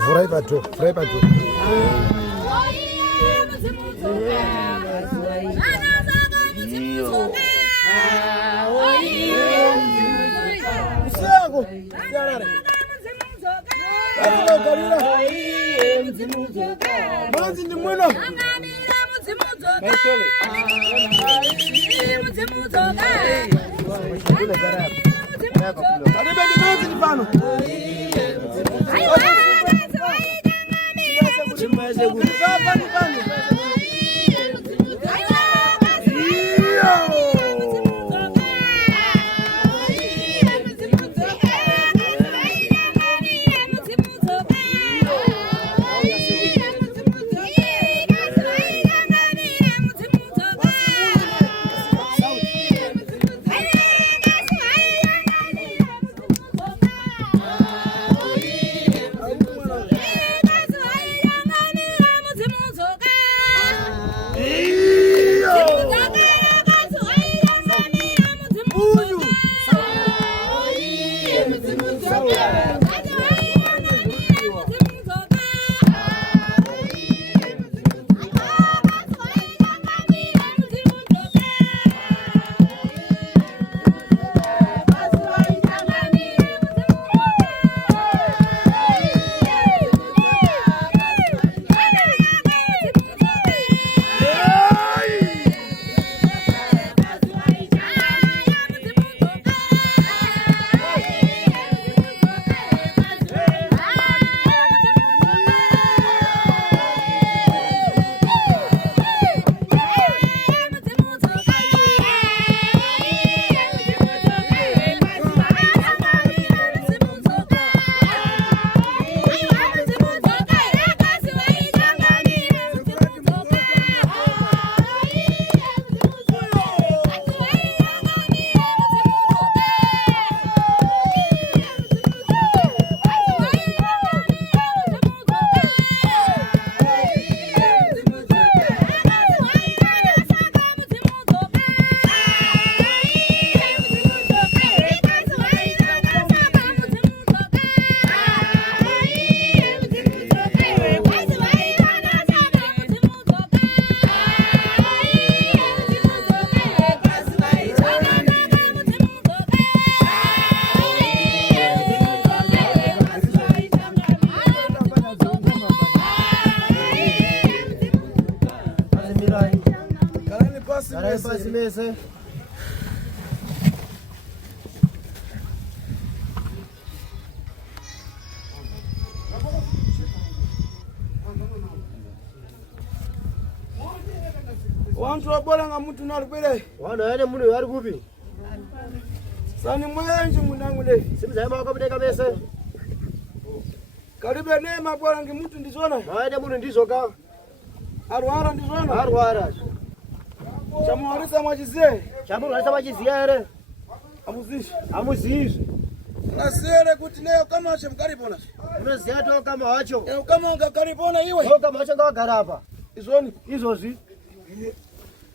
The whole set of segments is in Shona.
Furahi batu. Neyse. Wantu wabora nga mtu nalipele. Wana ene munu yari kupi. Sani mwenji mwanangu le. Simzaima wakabudeka bese. Karibe nema bora ngi mtu ndizona. Wane munu ndizoka. Arwara ndizona. Arwara. Chamuharisa mwajizie. Chamuharisa mwajizie ere. Amuzishi. Nasere kuti leo kama wache mkaribona. Unaziya to kama wacho. Kama ungakaribona iwe. Kama wacho ngawagara hapa. Izoni. Izozi.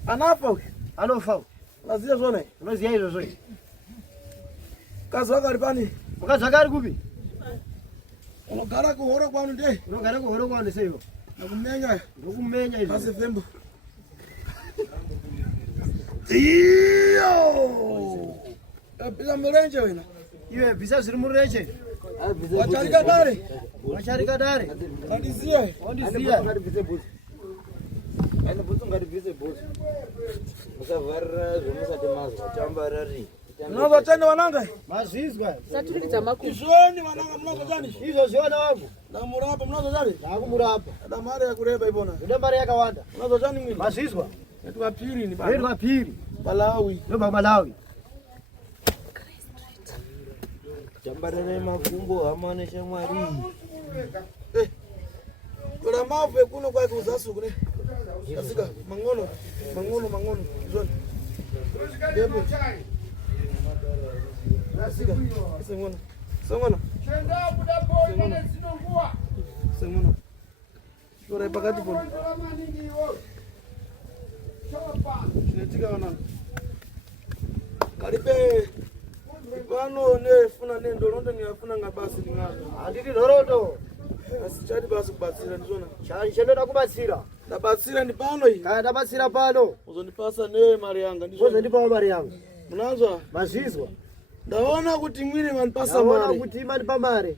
Anafa uyu. Anofa. Unaziya zona. Unaziya izozi. Kazi wakari pani. Mukazi wakari kupi. Unogara kuhoro kwanu nde. Unogara kuhoro kwanu seyo. Nakumenya. Nakumenya izo. Pase fembo. Iyo. Pisa mrenje wena. Iwe pisa ziri mrenje. Wacharika dare. Wacharika dare. Kandizie. Kandizie. Ane butsu ngati bvise bhuzi. Musavharira zvomusati mazwa chambarari. Mnozo chani wananga? Mazizwa. Saturikidza makuru. Izoni wananga mnozo chani? Izo ziona wangu. Ndamurapa mnozo chani? Ndakumurapa. Ndamari yakureba ibona. Ndo mari yakawanda. Mnozo chani mwini? Mazizwa. Etu kapiri ni bana. Etu kapiri. Malawi. Ndo Malawi. Chambarari makumbo hamane shamwari. Kula mave kuno kwa kuzasu kune. Kasika mangono. Izoni. Debo. Kasika. Sengono. Chenda kuda boy na sinongua. Sengono. Kora pakati po. Chinetika wanana. Karibe. Pano nefuna nendo londo niyafuna ngabasi ningazo. Andiri noroto. Asichati basi kubatsira ndizona. Chendo ndakubatsira. Ndabatsira ndi pano iyi. Kaya ndabatsira pano. Uzondipasa newe mari yanga ndizona. Uzondipawo mari yanga. Munanzwa? Mazizwa. Ndaona kuti mwiri manipasa mari. Ndaona kuti manipa mari.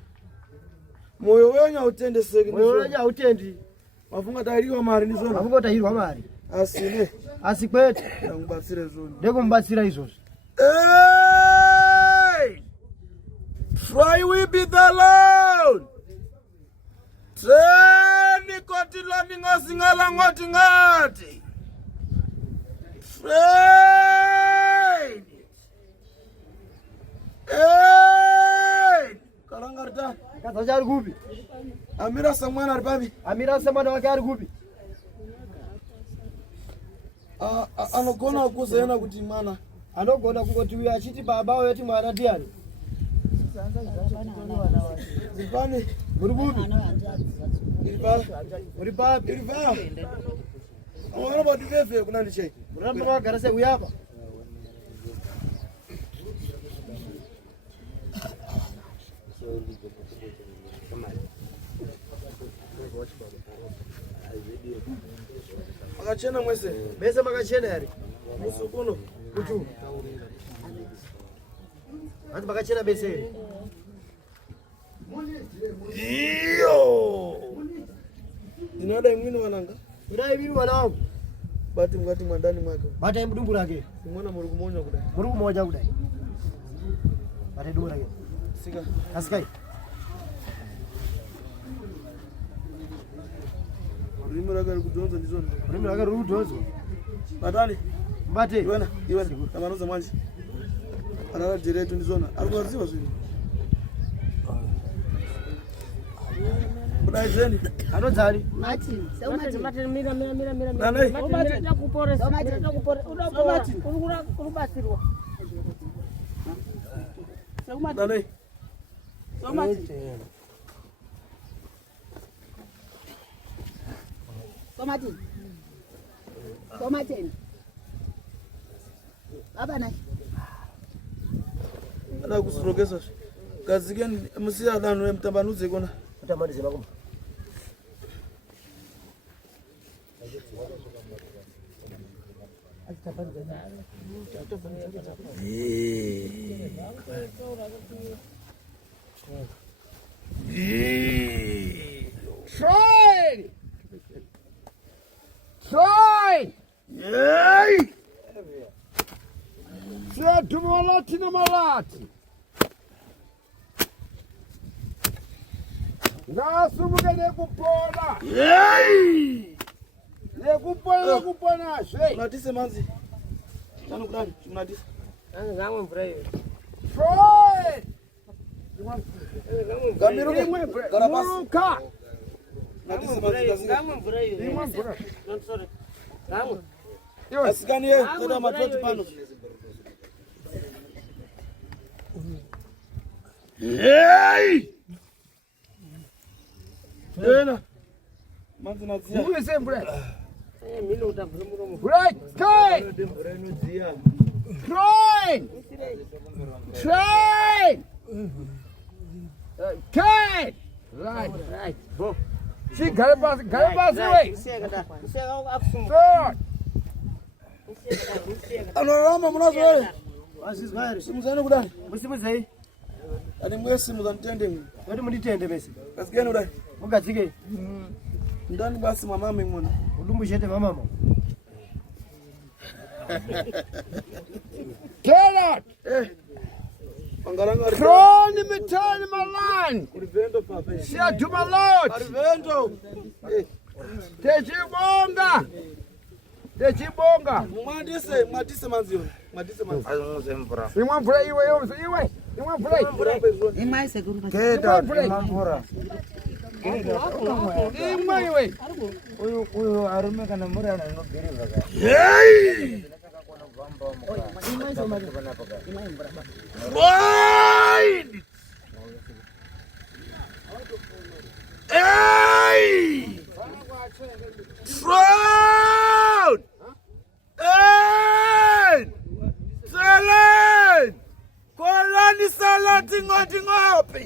Moyo wenyu hautendeseki. Moyo wenyu hautendi. Mafunga tahiriwa mari ndizona. Mafunga tahiriwa mari. Asine. Asikwete. Ndakubatsira izoni. Ndekumubatsira izozo. Hey! Try we be the Lord. Treni koti lani ngazingala ngati. Treni. Hey! Kalangarta. Kaza ari kupi? Amira samwana ari papi. Amira samwana wake ari kupi? Anogona kuzena kuti mana. Anogona kungoti uyu achiti baba weti mwana ndiani. Zipani. Muri kupi? Muri papi. Iriva. Amwana bati vefe kuna ndiche. Muramba wagara se uyapa. Makachena mwese. Mese makachena yari. Musukuno. Kuchu. Ati makachena bese. Iyo. Inada imwini wananga. Ina imwini wanangu. Bati mkati mwandani mwako. Bati mdumbu lake. Simwana muri kumonya kudai. Muri kumonya kudai. Bati dumbu lake. Sika. Asikai. Urimi lake rukudonza ndizona. Urimi lake rukudonza. Batali. Mbate. Iwana. Tamanoza mwanji. Anala direto ndizona. Alikuwaziwa zwini. Kudai zeni. Anodzali. Martin. Mira. Nani? Ndakuporesa. Urubatsirwa. Nani? Somatini. Baba naye. Ana kusurogeza. Kazi gani msia dano mtambanuze kona. Mtambanuze bakoma. Try! Yay! Zetu malati na malati. Nasumugane kupona. Yay! Nekupona zve. Unatise manzi. Tano kudani, unatise. Ngamwe mvura hiyo. Troy! Gamiru garabas. Muruka! Unatise manzi. Ngamwe mvura hiyo. Not sorry. Ngamwe. Asikani yeye, toda matoti pano. Hey! Tena. Manzi nazia. Who is in bread? Mimi utavura muromo. Right! Train! Train! Train! Train! Right! Right. See, Garibas away! Sega akusumbu. Third! Anorama mnazo wewe. Asizwari. Simuzani kudani. Musimuze. Ani mwesi muzantende mimi. Wadi munditende bese. Kasikeni udai. Mugadzike. Ndani basi mama mimuna. Udumbushete mama. Get out! Pangaranga Throw in the turn in my line! Rivendo papa. Share to my Lord! Rivendo. Techibonga! Techibonga! Mwatise manzi. Mwatise manzi. You want to play? You want to play? Imai seguru. Get out! Imai! Uyu arume kana murana inobhirira. Hey! Wide! Hey! Fraud! Hey! Salad! Kolani salad ngoti ngopi?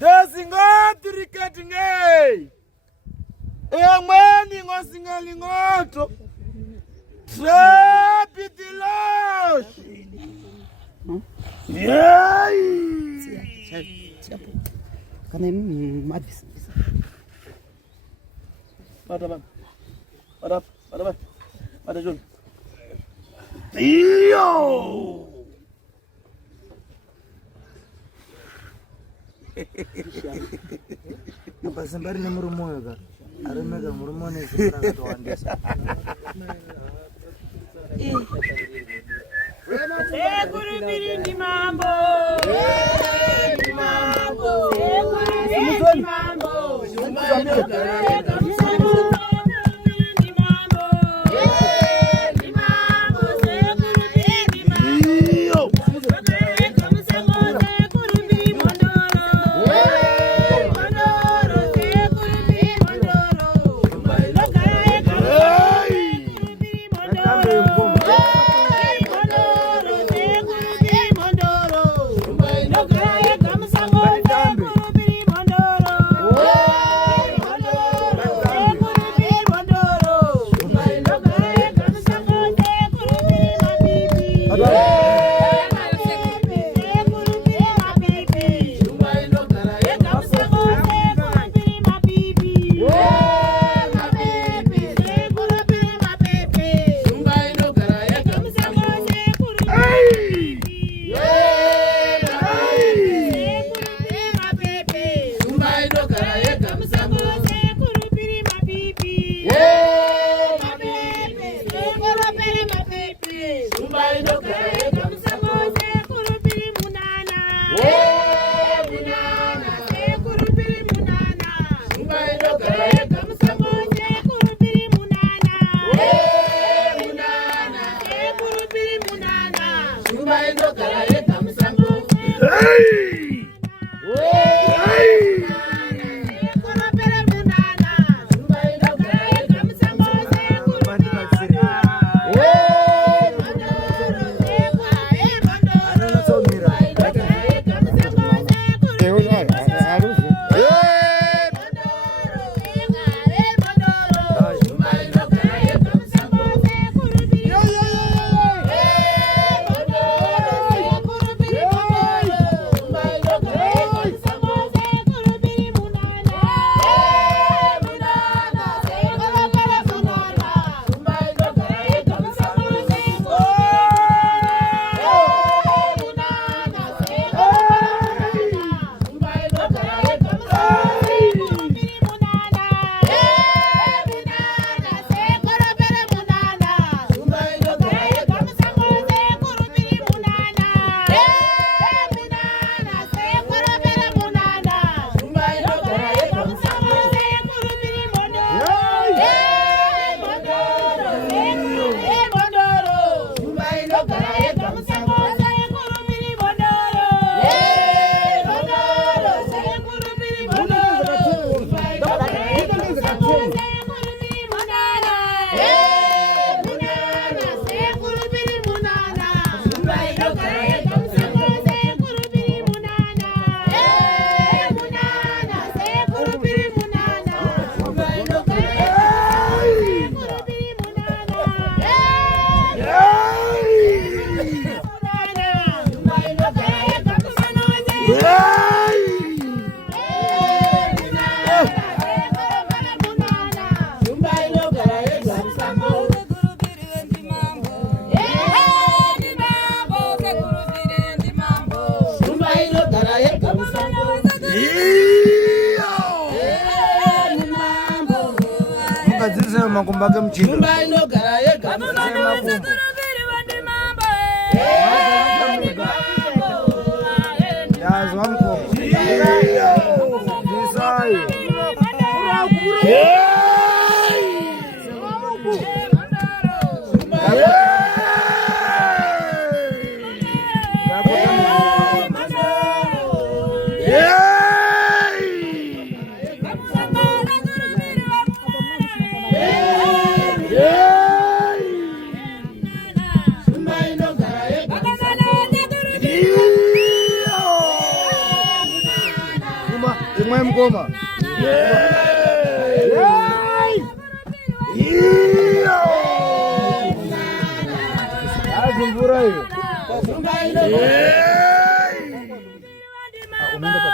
Desi ngoti riketi ngei. Emweni ngosingali ngoto. Trapitilos. Yay! Kana madis. Pada. Jun. Iyo! Pasambari ne murumoyo ka. Arumega murumone zikara kutoandesa. Kurubiri mambo. Mambo. Kurubiri mambo. Manga zise makumbake mchindo. Nyumba inogara yega Makumbo. Yazo wangu. Nisai. Imwe mgoma. Mvura hiyo. Umeenda kwa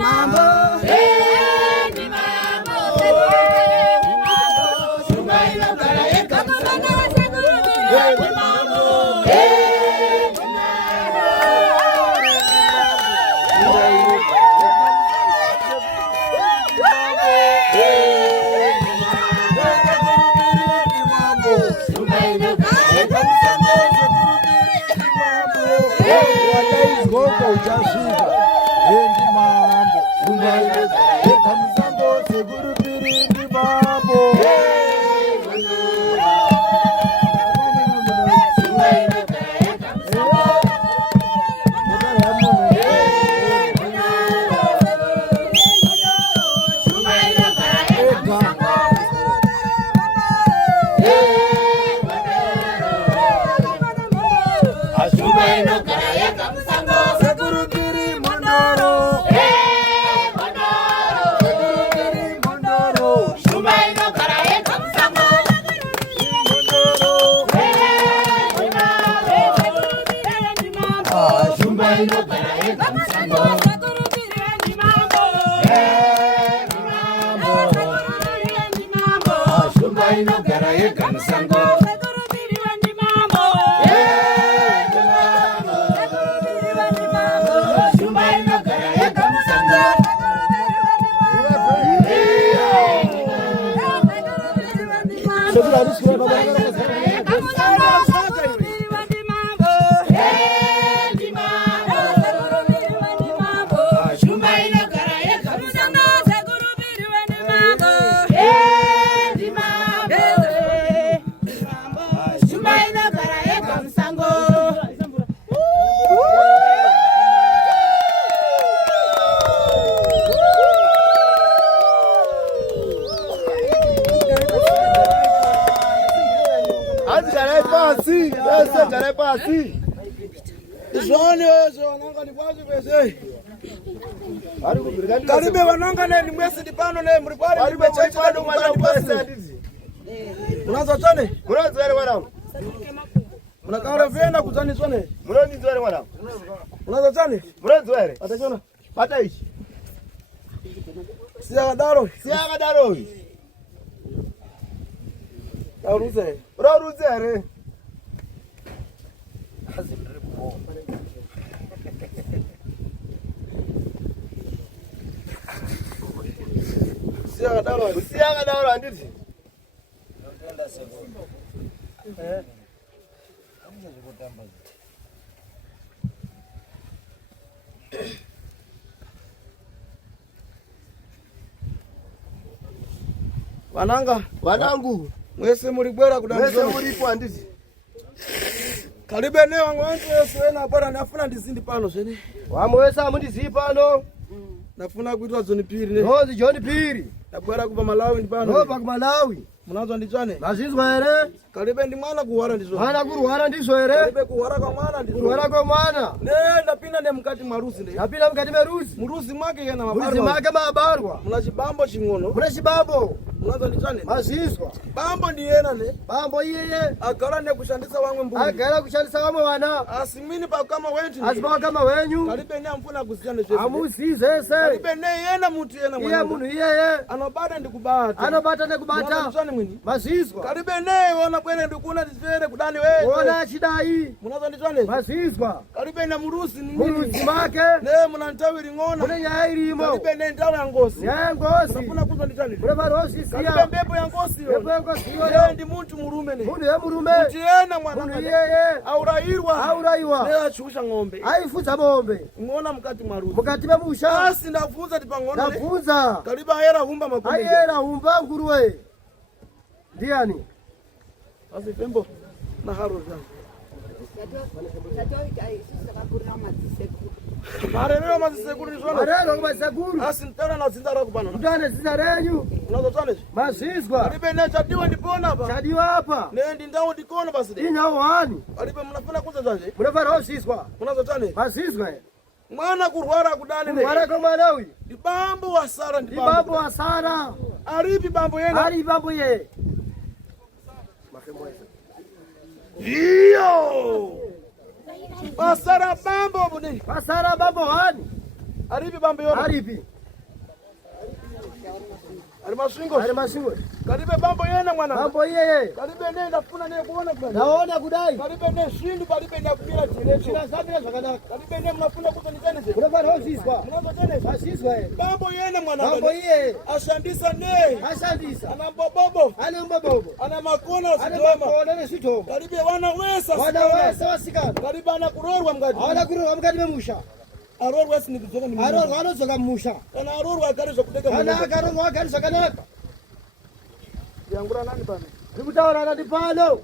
mambo. Karibe wanonga ni mwezi dipano ne mribwari karibe chachado mwana pesa ndizi. Unaanza tane? Unaanza wale wanao. Unakaora vyenda kuzani zone. Mroni zone wanao. Unaanza tane? Mroni wale. Atachona. Hata hichi. Siaga daro. Uruze. Uruze. Siaga daro anditi. Wanangu mwese mulibwera kudambizana. Mwese mulipo anditi. Karibe ne wangu Yesu ena bora nafuna ndizindi pano zvene. Wamwesa mundizi pano. Nafuna kuitwa zoni piri ne. Nozi John piri. Nabwera kuva Malawi ndipano. Nova ku Malawi. Munazwa ndichane? Mazizwa ere. Karibe ndi mwana kuwara ndizo. Mwana kuwara ndizo ere. Karibe kuwara kwa mwana ndizo. Kuwara kwa mwana. Ne ndapinda ne mukati marusi ne. Ndapinda mukati marusi. Murusi mwake yana mabarwa. Murusi mwake mabarwa. Muna chibambo chingono. Muna chibambo. Munazwa ndichane? Mazizwa. Bambo ndiyena ne. Bambo iyeye. Agara ne kushandisa wamwe mbuli. Agara kushandisa wamwe wana. Asimini pa kama wenyu. Asipa kama wenyu. Karibe ne amfuna kuzijana zese. Amusize ese. Karibe ne yena mutu yena mwana. Iye munu iyeye. Anobata ndikubata. Anobata ndikubata. Mazizwa. Karibe ne wona bwene ndikuna ndizvere kudani wewe. Wona chidai. Munazwa ndizvane? Mazizwa. Karibe na murusi nini? Murusi make. Ne muna ntawi ringona. Mune nyaya irimo. Karibe ne ndawi ya ngosi. Nyaya ngosi. Unafuna kuzwa ndizvane? Kure marosi siya. Karibe mbepo ya ngosi yo. Mbepo ya ngosi yo. Ne ndi muntu murume ne. Muntu ye murume. Muntu yena mwana. Muntu yeye. Auraiwa. Auraiwa. Ne achusha ng'ombe. Aifuza bombe. Ngona mukati marusi. Mukati bemusha. Asi ndafunza tipangona ne. Ndafunza. Karibe ayera humba makombe. Ayera humba nguruwe. Diani. Asi tembo na haro zangu. Marero mazisekuru nizona. Marero mazisekuru. Asi ntana na zindara kubana. Ndane zindarenyu. Unazotane? Mazizwa. Karibe ne chadiwa ndipona hapa. Chadiwa hapa. Ne ndi ndao ndikono basi. Inyawo wani. Karibe mnafuna kuza zanje. Mnafara osizwa. Unazotane? Mazizwa. Mwana kurwara kudani ne. Kurwara kwa Malawi. Dibambo wasara ndibambo. Dibambo wasara. Aripi bambo yena. Aripi bambo ye. Iyo! Pasara bambo bune. Pasara bambo hani. Aripi bambo yona. Aripi. Ari masingo. Karibe bambo yena mwana. Bambo yeye. Karibe nenda funa naye kuona kwa. Naona kudai. Karibe ne shindu karibe na kumira chile. Sina sabira zakana. Karibe ne mnafuna kutonitane. Kuna bado siswa. Mnazo tena. Siswa. Bambo yena mwana. Bambo yeye. Ashandisa ne. Ashandisa. Ana bobobo. Ana mbobobo. Ana makona Ana sitoma. makona ne sitoma. Karibe wana wesa. Wana wesa wasikana. Karibe ana kurorwa mgadi. Ana kurorwa mgadi memusha. Arorwa sini kuzoka ni. Arorwa zoka musha. Ana arorwa akarisha kuteka. Ana akarorwa akarisha kanaka. Yangura nani bana? Nikutaona nani palo?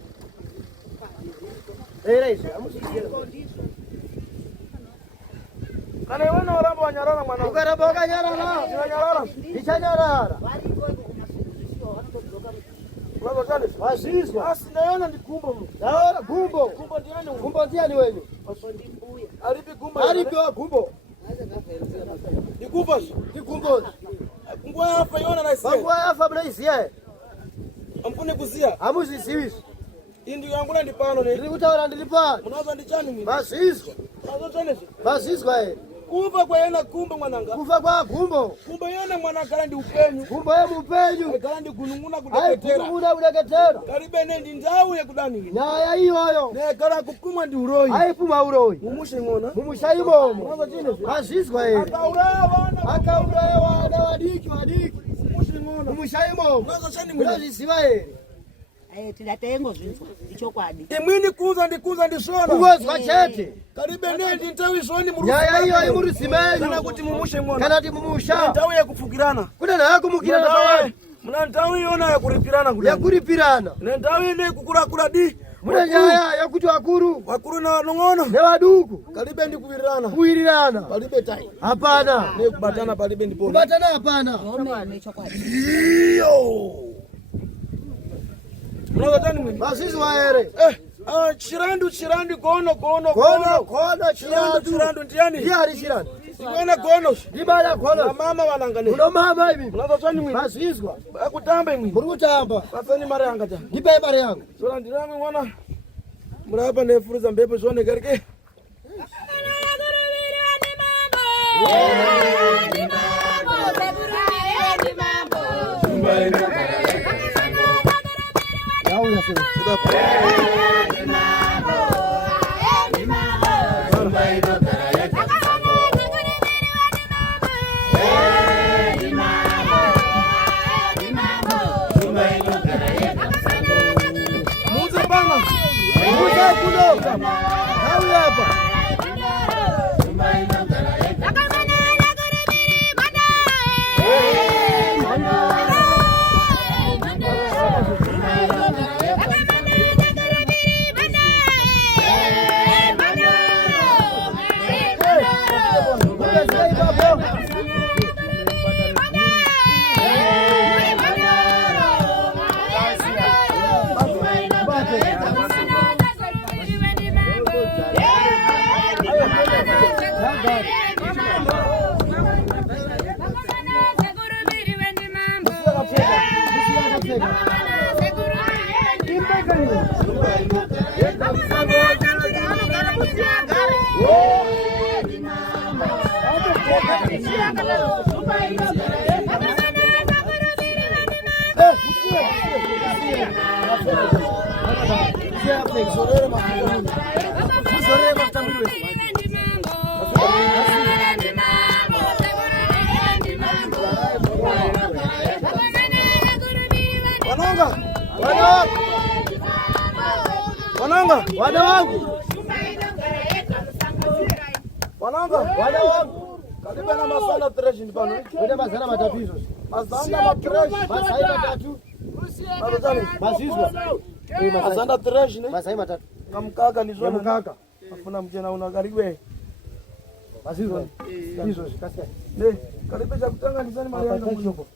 Reise, amusikie. Kana wana orambo wanyarara mwana. Ukaramba kanyarara. Nyarara. Ichanyarara. Wewe gani? Wasizwa. Asinaona ni kumbo. Naona gumbo. Kumbo ndiani wewe. Gumbo ndiani wewe. Alipi kumbo. Alipi gumbo. Ni kumbo. Ni gumbo. Kumbo hapa yona na isia. Kumbo hapa bla isia. Ampune kuzia. Amuzi siwisi. Indi yangu na ndipano ne. Nikutaona ndilipa. Unaanza ndichani mimi. Basizwa. Unaanza tena. Basizwa eh. Kufa kwa yena kumbo mwananga. Kufa kwa gumbo. Kumbo yena mwana kalandi upenyu. Gumbo ye mupenyu. Kalandi kununguna Ai kudeketera. kununguna kudeketera. Karibe nendi ndau ya kudani. Na ya hiyo. Ne kala kukumwa ndi uroi. Ai puma uroi. Mumushe ngona. Mumusha imomo. Unaanza tena. Basizwa eh. Akauraya wana wadiki. Mumushe ngona. Mumusha imomo. Unaanza chani mwana. Unazisiwa eh. Tidatengo zvinzwa ichokwadi Imwini kuza ndisona. Kugozwa chete. Karibe nendi ntawi soni murusi. Nyaya hiyo imurisimeni. Kana kuti mumushe ngona. Kana ti mumusha. Ntawi ya kufukirana. Kuna na yakumukirana pawe. Muna ntawi yona ya kuripirana kudani. Ya kuripirana. Ne ntawi ne kukura di. Muna nyaya ya kuti wakuru. Wakuru na wanongono. Ne waduku. Karibe ndi kuwirirana. Kuwirirana. Karibe tai. Hapana. Ne kubatana palibe ndipo. Kubatana hapana. omene ichokwadi Iyo. Muna tani mwini. Basisi waere. Chirandu gono. Kono Chirandu ndiani. Ndiari chirandu. Sikona gono. Dibala Na kono. mama wanangane. Uno mama hivi. Muna tani mwini. Basiswa. Akutamba mwini. Murutamba. Pasani mara yanga ta. Dipe mare yangu. Sola ndirangu ngona. Murapa ne furuza mbepo zone garike. Yau ya sema. Muze bana. Muza kulo. Yau hapa. Wana wangu. Wana wangu. Karibu na masana treshi ndipano. Wenda masana matatizo. Masana treshi. Masai matatu. Basizwa. Masana treshi ne. Masai matatu. Kamkaka ni zona. Mkaka. Afuna mjana unagariwe. Basizwa. Hizo kasi. Ne, karibu cha kutanga ni zani mali yangu mjoko.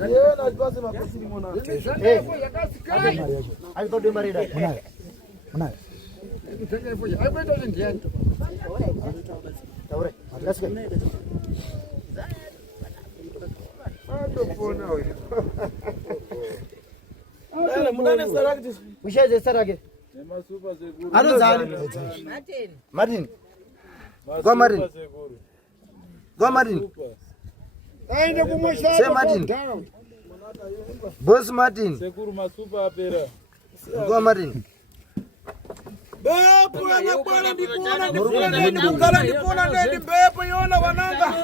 Yeye na jwase makosini mwana. Alipode marida. Mwana. Taure. Kasi. Mwana saraki. Msheze sarage. Anozani. Martin. Go Martin. Go Martin. Aende kumwesha. Say Martin. Boss Martin. Sekuru masupa apera. Go Martin. Bepo na bwana ndikuona ndikuona bepo yona wananga.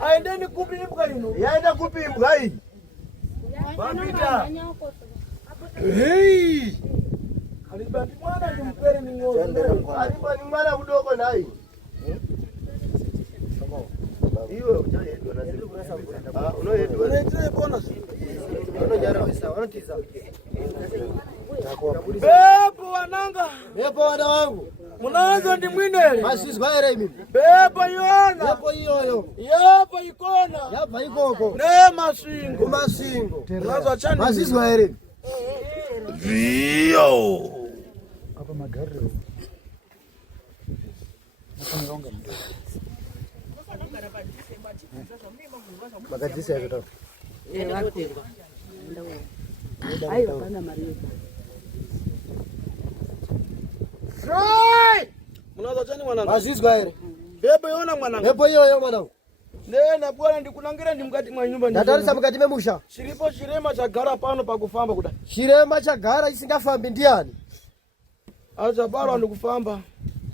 Aendeni kupimbwa ino. Yaenda kupimbwa hii. Bambita. Hey. Alibaki mwana nimpere ni ng'ombe. Alibaki mwana mdogo na hii. Hiyo unaitwa na sisi. Unaitwa. Unaitwa bonus. Unajara pesa, unatiza. Bepo wananga. Bepo wana wangu. Munaanza ndi mwinele. Masisi baere mimi. Bepo yona. Bepo hiyo. Yapa ikona. Yapa ikoko. Ne masingo. Masingo. Tunaanza chani. Masisi baere. Vio. Hapa magari. Makadisi ya kutoka. Hayo kana Maria. Right. Munaanza chani mwanangu. Masisi baere. Bepo yona mwanangu. Bepo hiyo mwanangu. Nena bwana ndikunangira ndi mkati mwa nyumba ndi. Ndatarisa mkati memusha. Shiripo shirema chagara pano pakufamba kuda. Shirema chagara isingafambi ndiani. Acha baro ndikufamba.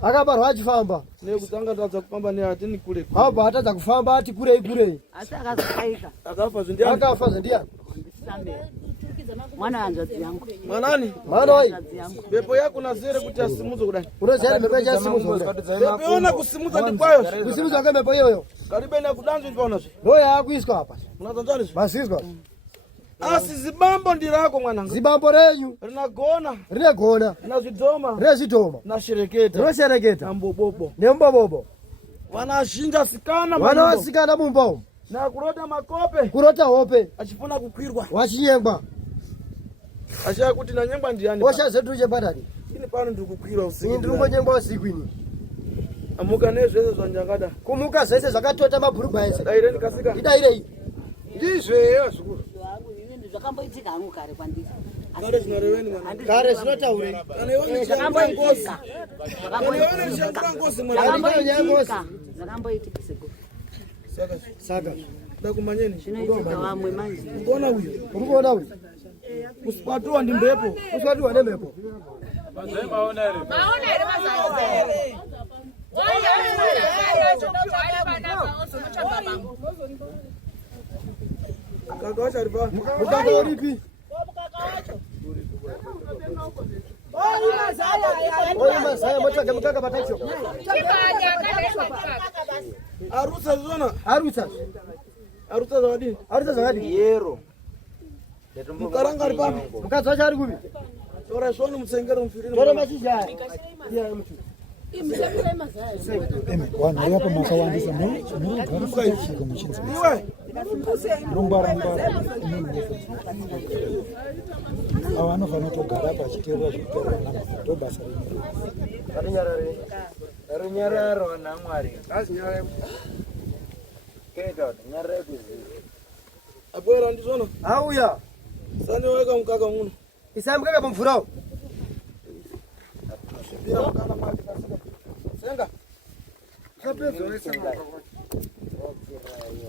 Akabaro achifamba. Ne kutanga ndaza kupamba ne atini kule. Hapa hataza kufamba ati kure. Atakazaika. Akafa zindiani. Akafa zindiani. Mwana anzazi yangu. Mwanani? Mwana wai. Bepo yako na zere kuti asimuzo kuda. Unazere mepeja simu zo. Bepo yona kusimuza ndikwayo. Kusimuza kama bepo hiyo. Karibu na kudanza ndipona. Roya yako isko hapa. Unazanzani? Masiswa. Asizibambo ndirako mwanangu. Zibambo renyu. Rinagona. Rinagona. Rinazidoma. Rezidoma. Na shereketa. Noshereketa. Na mbobobo. Nembobobo. Wanashinja sikana Wana wasikana mumbo. Na kurota makope. Kurota hope. Achifuna kukwirwa. Wachiyengwa. Ashaya kuti na nyemba ndiani. Osha zetu je badani. Ini pano ndikukwirwa usiku. Ndingo nyemba usiku ini. Amuka nezvese zvanjangada. Kumuka zese zakatota mabhurugwa ese. Daire ndikasika. Idaire. Ndizveyo zvikuru. Zvakamboitika hangu kare kwandiri. Kare zvinoreveni mwana. Kare zvinotaure. Kana iwe Zvakamboitika. Zvakamboitika sekuru. Saka. Ndakumanyeni. Zvinoitika vamwe manje. Ngona uyu. Urikuona uyu. Kusipatuwa ndi mbepo. Kusipatuwa ndi mbepo. Maonere mazazere. Kaka wacha riba. Mkaka uripi? Oyi mazaya motsvage mukaka patacho. Arusa zona. Arusa. Arusa zawadi. Arusa zawadi. Yero. Mukaranga riba. Mukadzi wacho ari kupi? Tora swani mutsengero mfirini. Tora mashizha. Iya muchu. Wana yapa makawandisa murugara chiko muchinzi. Iwe. Rumbara. Awa anofana kugara pachiterwa zvitoro namato basa Karinyarare. rinyararo naMwari. Azinyare. Kenda nyarare kuziva. Abwera ndizona. Auya. Sani weka mkaka muno. Isa mukaka pamfurao. Bira mkana maki kasika. Senga. Kapezo wesa mkaka.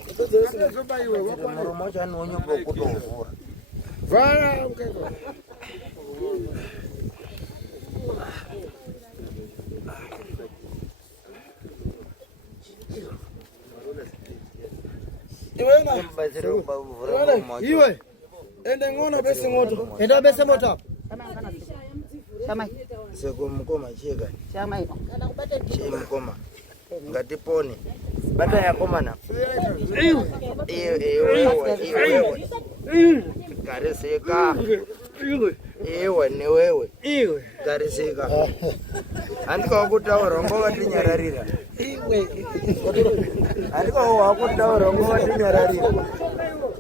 Kapezo wesa zoba iwe wakwana. Romocha nonyombo kutovura. Vara mkaka. Iwe. Ende ngona bese moto. Enda bese moto. Shamai. Seko mkoma cheka. Shamai. Mkoma. Ngatipone. Bata yakomana. Iwe. Gariseka. Iwe ni wewe. Iwe. Gariseka. Andiko wakutaura ngowati nyararira. Iwe. Andiko wakutaura ngowati nyararira.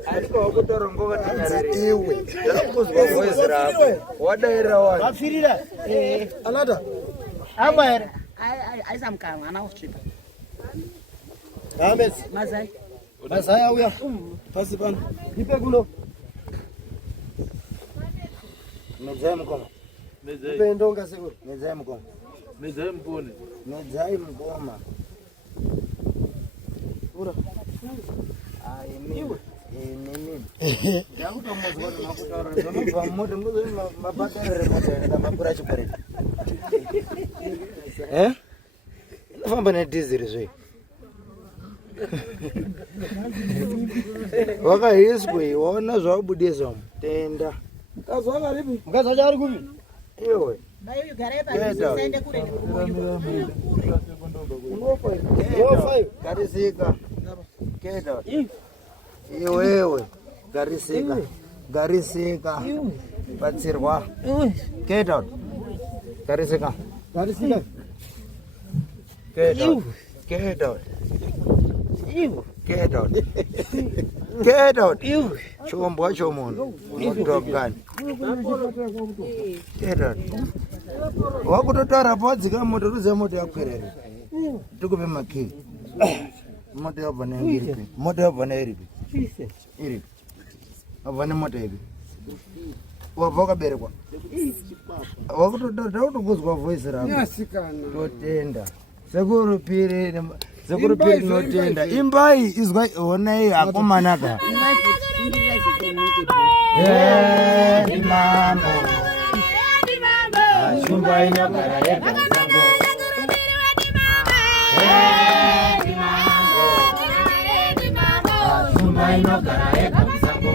Andiko wakutaura ngowati nyararira. Iwe. Ndakuzwa voice rako. Wadaira wani. Wafirira. Anata. Ambaere. Aisa mkanga ana ustripa. Ames. Mazai. Mazai auya. Pasi pano. Ipe kuno. Mzee mkoma. Pendonga seguro. Medzai mukoma. Medzai mpone. Medzai mukoma. Ura. Ai mimi. Nini? Ndakuta muzwa nakutaura ndinobva moto ngozi mabhatari remota mapura chikorera. Inofamba nedhiziri zvei. Wakahiswe waona zvawabudisa tenda. Kazwaka ripi? Mkazi wacho ari kupi? Iwe. Bayo ugare pasende kure Garisika. Keda. Iwewe. Garisika. Batsirwa. Keda. Garisika. Garisika. Keda. Get out. Chombwa chomunhu. Motokani. Get out. Wakutotaura pawadzika moto ruze moto yakwerere. Tikupe makii. Moto yabva neiripi? Moto yabva neiripi? Iripi. Wabva nemoto ipi? Wabva wakaberekwa? Wakutotaura kutokuzwa voice rako. Totenda. Sekuru piri notenda. Imbai izwa onai akomanaka. Dimambo. Shumba inogara yega msango. Shumba inogara yega msango.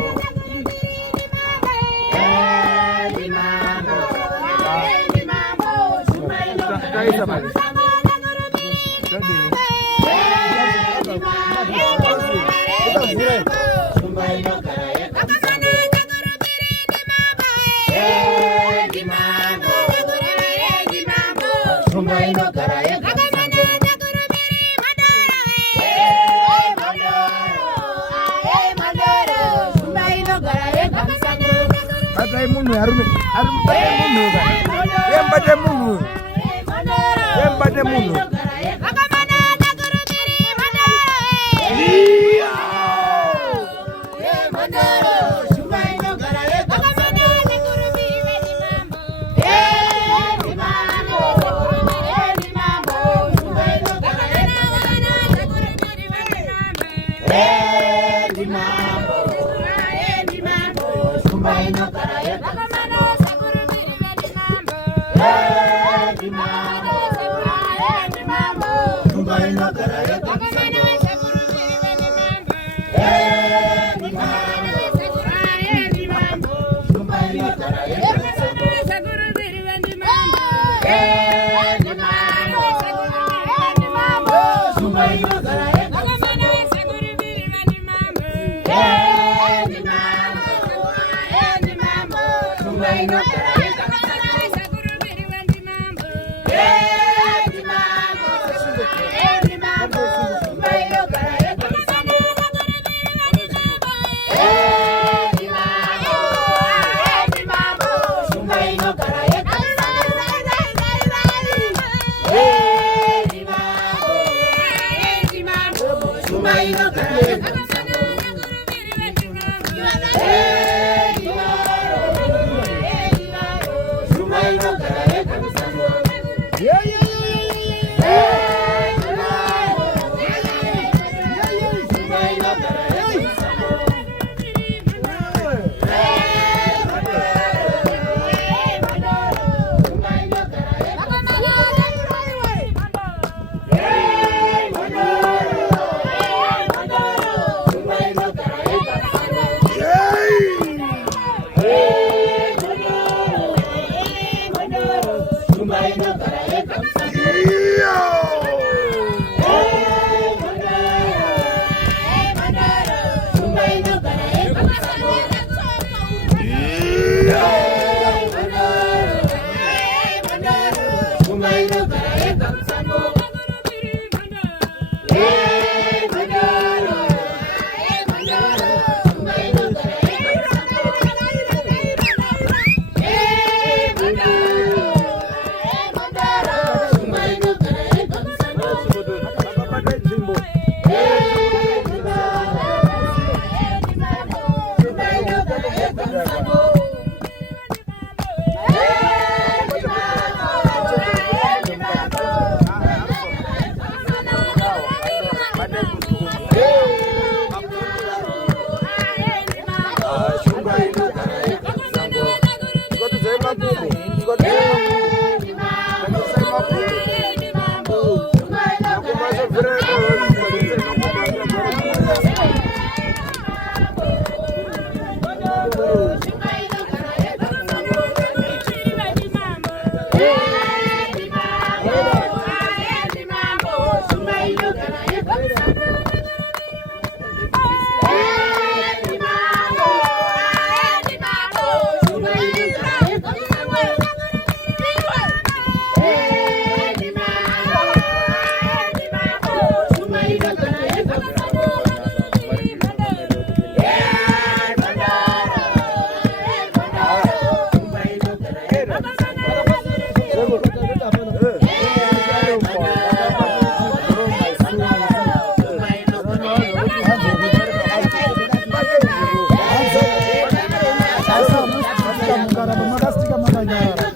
plastika makanyarara.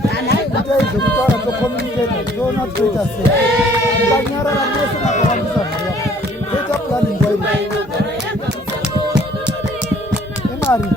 Ndaizo kutaura tokomunicate tona toita sei. Makanyarara mese makawandisa mari. Toita planning boy. Emari.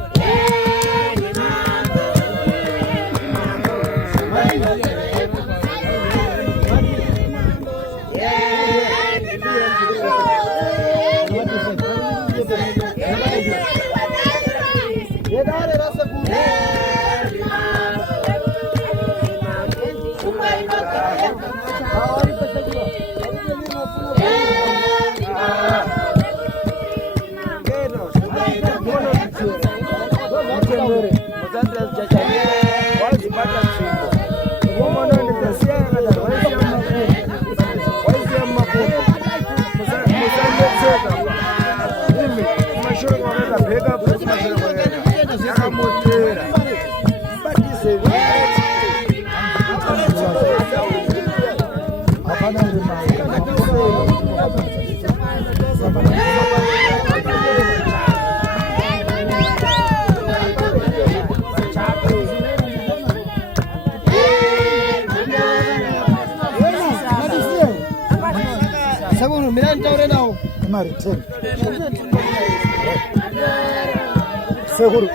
Seguro.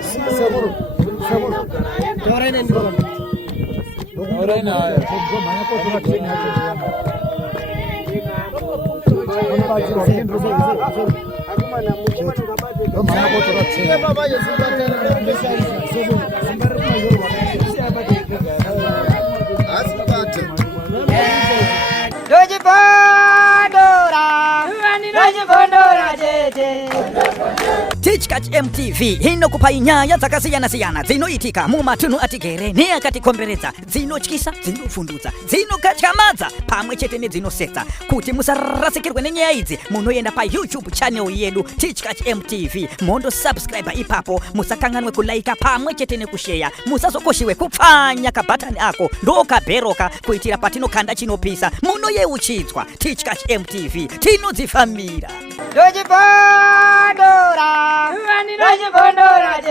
Tichkat MTV hino kupai nyaya dzakasiyana-siyana dzinoitika mumatunhu atigere neakatikomberedza, dzinotyisa, dzinofundutsa, dzinokatyamadza pamwe chete nedzinosetsa. Kuti musarasikirwe nenyaya idzi, munoenda paYouTube channel yedu Tichkat MTV, mondo subscribe ipapo, musakanganwe kulaika pamwe chete nekushare, musazokoshiwe kupfanya kabhatani ako ndokabheroka kuitira patinokanda chinopisa munoyeuchidzwa. Tichkat MTV tinodzifamira. Dojibondora, dojibondora,